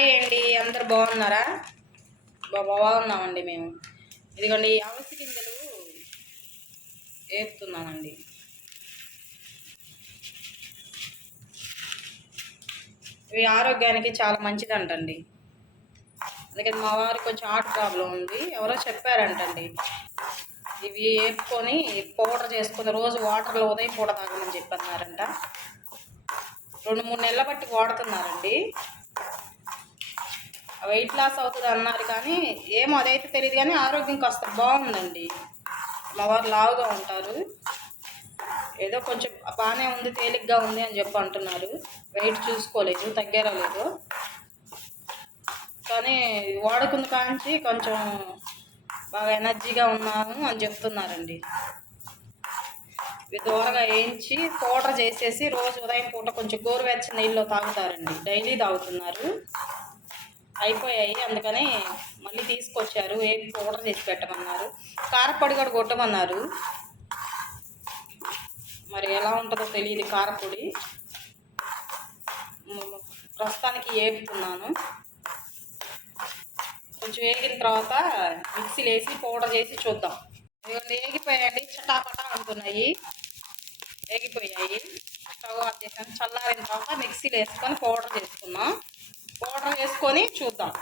Hi అండి, అందరు బాగున్నారా? బాగున్నామండి మేము. ఇదిగోండి అవిసె గింజలు వేపుతున్నామండి. ఇవి ఆరోగ్యానికి చాలా మంచిదంటండి. అందుకని మా వారికి కొంచెం హార్ట్ ప్రాబ్లం ఉంది, ఎవరో చెప్పారంటండి. ఇవి వేపుకొని పౌడర్ చేసుకుని రోజు వాటర్లో ఉదయం పూట తాగమని చెప్పన్నారంట. 2-3 నెలల బట్టి వాడుతున్నారండి. వెయిట్ లాస్ అవుతుంది అన్నారు, కానీ ఏమో అదైతే తెలియదు, కానీ ఆరోగ్యం కాస్త బాగుందండి. మా వారు లావుగా ఉంటారు, ఏదో కొంచెం బాగానే ఉంది, తేలిగ్గా ఉంది అని చెప్పి అంటున్నారు. వెయిట్ చూసుకోలేదు, తగ్గారో లేదు, కానీ వాడుకున్న కాంచి కొంచెం బాగా ఎనర్జీగా ఉన్నాను అని చెప్తున్నారండి. ఇవి దూరగా వేయించి పౌడర్ చేసేసి రోజు ఉదయం పూట కొంచెం గోరువెచ్చని నీళ్ళలో తాగుతారండి. డైలీ తాగుతున్నారు. అయిపోయాయి, అందుకని మళ్ళీ తీసుకొచ్చారు, ఏం పౌడర్ చేసి పెట్టమన్నారు. కారపొడి కూడా కొట్టమన్నారు. మరి ఎలా ఉంటుందో తెలియదు కారపొడి. ప్రస్తుతానికి వేపుతున్నాను. కొంచెం వేగిన తర్వాత మిక్సీలో వేసి పౌడర్ చేసి చూద్దాం. ఇవన్నీ వేగిపోయాయండి, చటాపటా అంటున్నాయి. వేగిపోయాయి, స్టవ్ ఆఫ్ చేసాను. చల్లారిన తర్వాత మిక్సీలో వేసుకొని పౌడర్ చేసుకున్నాం. పౌడర్ వేసుకొని చూద్దాం.